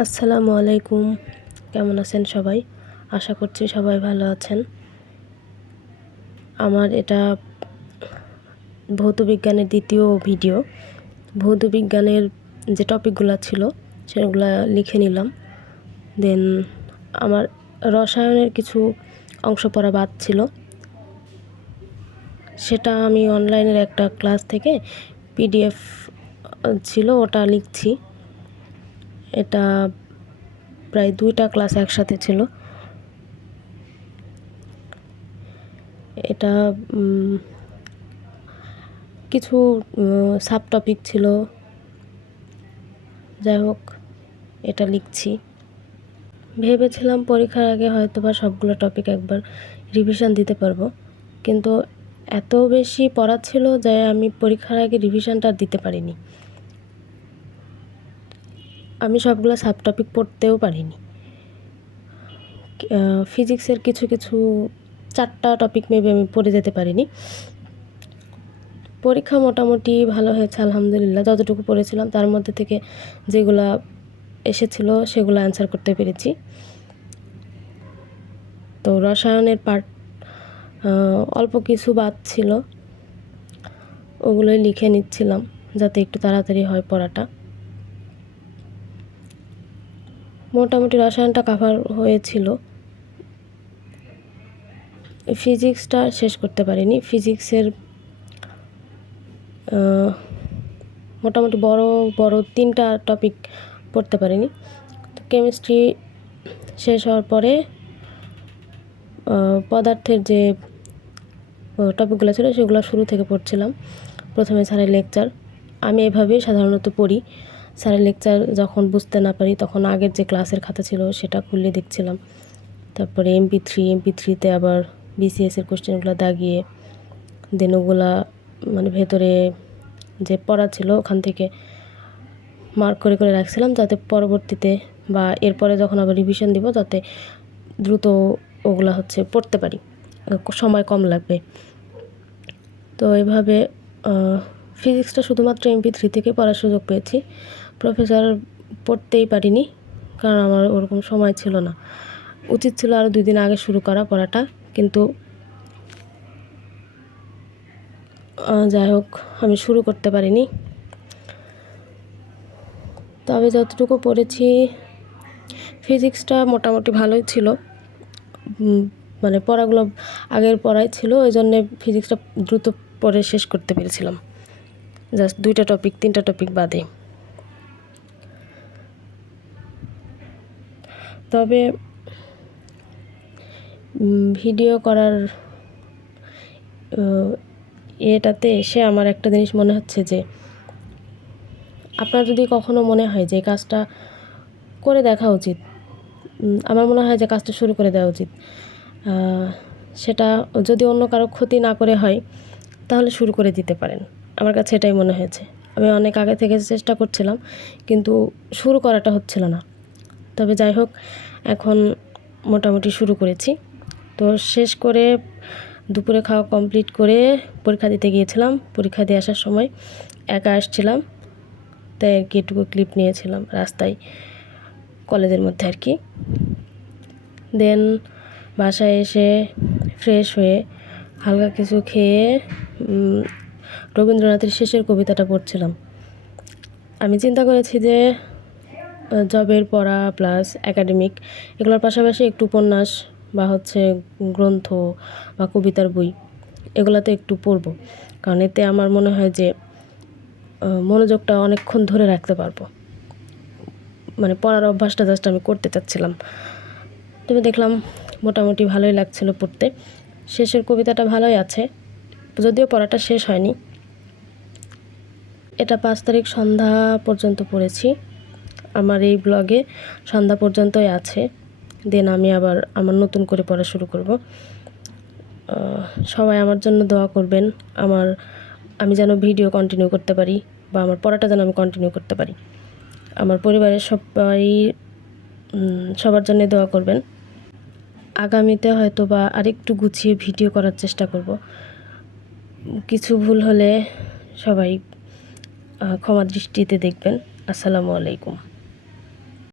আসসালামু আলাইকুম। কেমন আছেন সবাই? আশা করছি সবাই ভালো আছেন। আমার এটা ভৌত বিজ্ঞানের দ্বিতীয় ভিডিও। ভৌত বিজ্ঞানের যে টপিকগুলো ছিল, সেগুলো লিখে নিলাম। দেন আমার রসায়নের কিছু অংশ পড়া বাদ ছিল। সেটা আমি অনলাইনের একটা ক্লাস থেকে পিডিএফ ছিল, ওটা লিখছি। এটা প্রায় দুইটা ক্লাস একসাথে ছিল। এটা কিছু সাব টপিক ছিল। যাই হোক, এটা লিখছি। ভেবেছিলাম পরীক্ষার আগে হয়তো বা সবগুলো টপিক একবার রিভিশন দিতে পারব। কিন্তু এত বেশি পড়া ছিল যে আমি পরীক্ষার আগে রিভিশনটা দিতে পারিনি। আমি সবগুলো সাব টপিক পড়তেও পারিনি। ফিজিক্সের কিছু কিছু চারটা টপিক মেবি আমি পড়ে যেতে পারিনি। পরীক্ষা মোটামুটি ভালো হয়েছে, আলহামদুলিল্লাহ। যতটুকু পড়েছিলাম, তার মধ্যে থেকে যেগুলা এসেছিল, সেগুলো অ্যান্সার করতে পেরেছি। তো রসায়নের পার্ট অল্প কিছু বাদ ছিল। ওগুলোই লিখে নিচ্ছিলাম, যাতে একটু তাড়াতাড়ি হয় পড়াটা। মোটামুটি রসায়নটা কাভার হয়েছিল। ফিজিক্সটা শেষ করতে পারিনি। ফিজিক্সের মোটামুটি বড় বড় তিনটা টপিক পড়তে পারিনি। কেমিস্ট্রি শেষ হওয়ার পরে পদার্থের যে টপিকগুলো ছিল সেগুলো শুরু থেকে পড়ছিলাম। প্রথমে স্যারের লেকচার আমি এভাবেই সাধারণত পড়ি। স্যারের লেকচার যখন বুঝতে না পারি, তখন আগের যে ক্লাসের খাতা ছিল সেটা খুললে দেখছিলাম। তারপরে এমপি থ্রি এমপি থ্রিতে আবার বিসিএসের কোশ্চেনগুলো দাগিয়ে দেন ওগুলা মানে ভেতরে যে পড়া ছিল ওখান থেকে মার্ক করে করে রাখছিলাম যাতে পরবর্তীতে বা এরপরে যখন আবার রিভিশন দিব যাতে দ্রুত ওগুলা হচ্ছে পড়তে পারি। সময় কম লাগবে। তো এভাবে ফিজিক্সটা শুধুমাত্র এমপি থ্রি থেকে পড়ার সুযোগ পেয়েছি। প্রফেসর পড়তেই পারিনি, কারণ আমার ওরকম সময় ছিল না। উচিত ছিল আরও দুই দিন আগে শুরু করা পড়াটা, কিন্তু যাই হোক, আমি শুরু করতে পারিনি। তবে যতটুকু পড়েছি, ফিজিক্সটা মোটামুটি ভালোই ছিল। মানে পড়াগুলো আগের পড়াই ছিল, ওই জন্যে ফিজিক্সটা দ্রুত পড়ে শেষ করতে পেরেছিলাম। জাস্ট দুইটা টপিক তিনটা টপিক বাদে। তবে ভিডিও করার এটাতে এসে আমার একটা জিনিস মনে হচ্ছে যে, আপনার যদি কখনো মনে হয় যে কাজটা করে দেখা উচিত আমার মনে হয় যে কাজটা শুরু করে দেওয়া উচিত সেটা যদি অন্য কারও ক্ষতি না করে হয়, তাহলে শুরু করে দিতে পারেন। আমার কাছে এটাই মনে হয়েছে। আমি অনেক আগে থেকে চেষ্টা করছিলাম, কিন্তু শুরু করাটা হচ্ছিল না। তবে যাই হোক, এখন মোটামুটি শুরু করেছি। তো শেষ করে দুপুরে খাওয়া কমপ্লিট করে পরীক্ষা দিতে গিয়েছিলাম। পরীক্ষা দিয়ে আসার সময় একা আসছিলাম। তাই আর কি এটুকু ক্লিপ নিয়েছিলাম রাস্তায়, কলেজের মধ্যে আর কি। দেন বাসায় এসে ফ্রেশ হয়ে হালকা কিছু খেয়ে রবীন্দ্রনাথের শেষের কবিতাটা পড়ছিলাম। আমি চিন্তা করেছি যে জবের পড়া প্লাস একাডেমিক এগুলোর পাশাপাশি একটু উপন্যাস বা হচ্ছে গ্রন্থ বা কবিতার বই এগুলোতে একটু পড়ব। কারণ এতে আমার মনে হয় যে মনোযোগটা অনেকক্ষণ ধরে রাখতে পারব। মানে পড়ার অভ্যাসটা জাস্ট আমি করতে চাচ্ছিলাম। তবে দেখলাম মোটামুটি ভালোই লাগছিল পড়তে। শেষের কবিতাটা ভালোই আছে, যদিও পড়াটা শেষ হয়নি। এটা পাঁচ তারিখ সন্ধ্যা পর্যন্ত পড়েছি। আমার এই ব্লগে সন্ধ্যা পর্যন্তই আছে। দেন আমি আবার আমার নতুন করে পড়া শুরু করব। সবাই আমার জন্য দোয়া করবেন। আমার, আমি যেন ভিডিও কন্টিনিউ করতে পারি বা আমার পড়াটা যেন আমি কন্টিনিউ করতে পারি। আমার পরিবারের সবাই সবার জন্য দোয়া করবেন। আগামীতে হয়তো বা আরেকটু গুছিয়ে ভিডিও করার চেষ্টা করব। কিছু ভুল হলে সবাই ক্ষমা দৃষ্টিতে দেখবেন। আসসালামু আলাইকুম।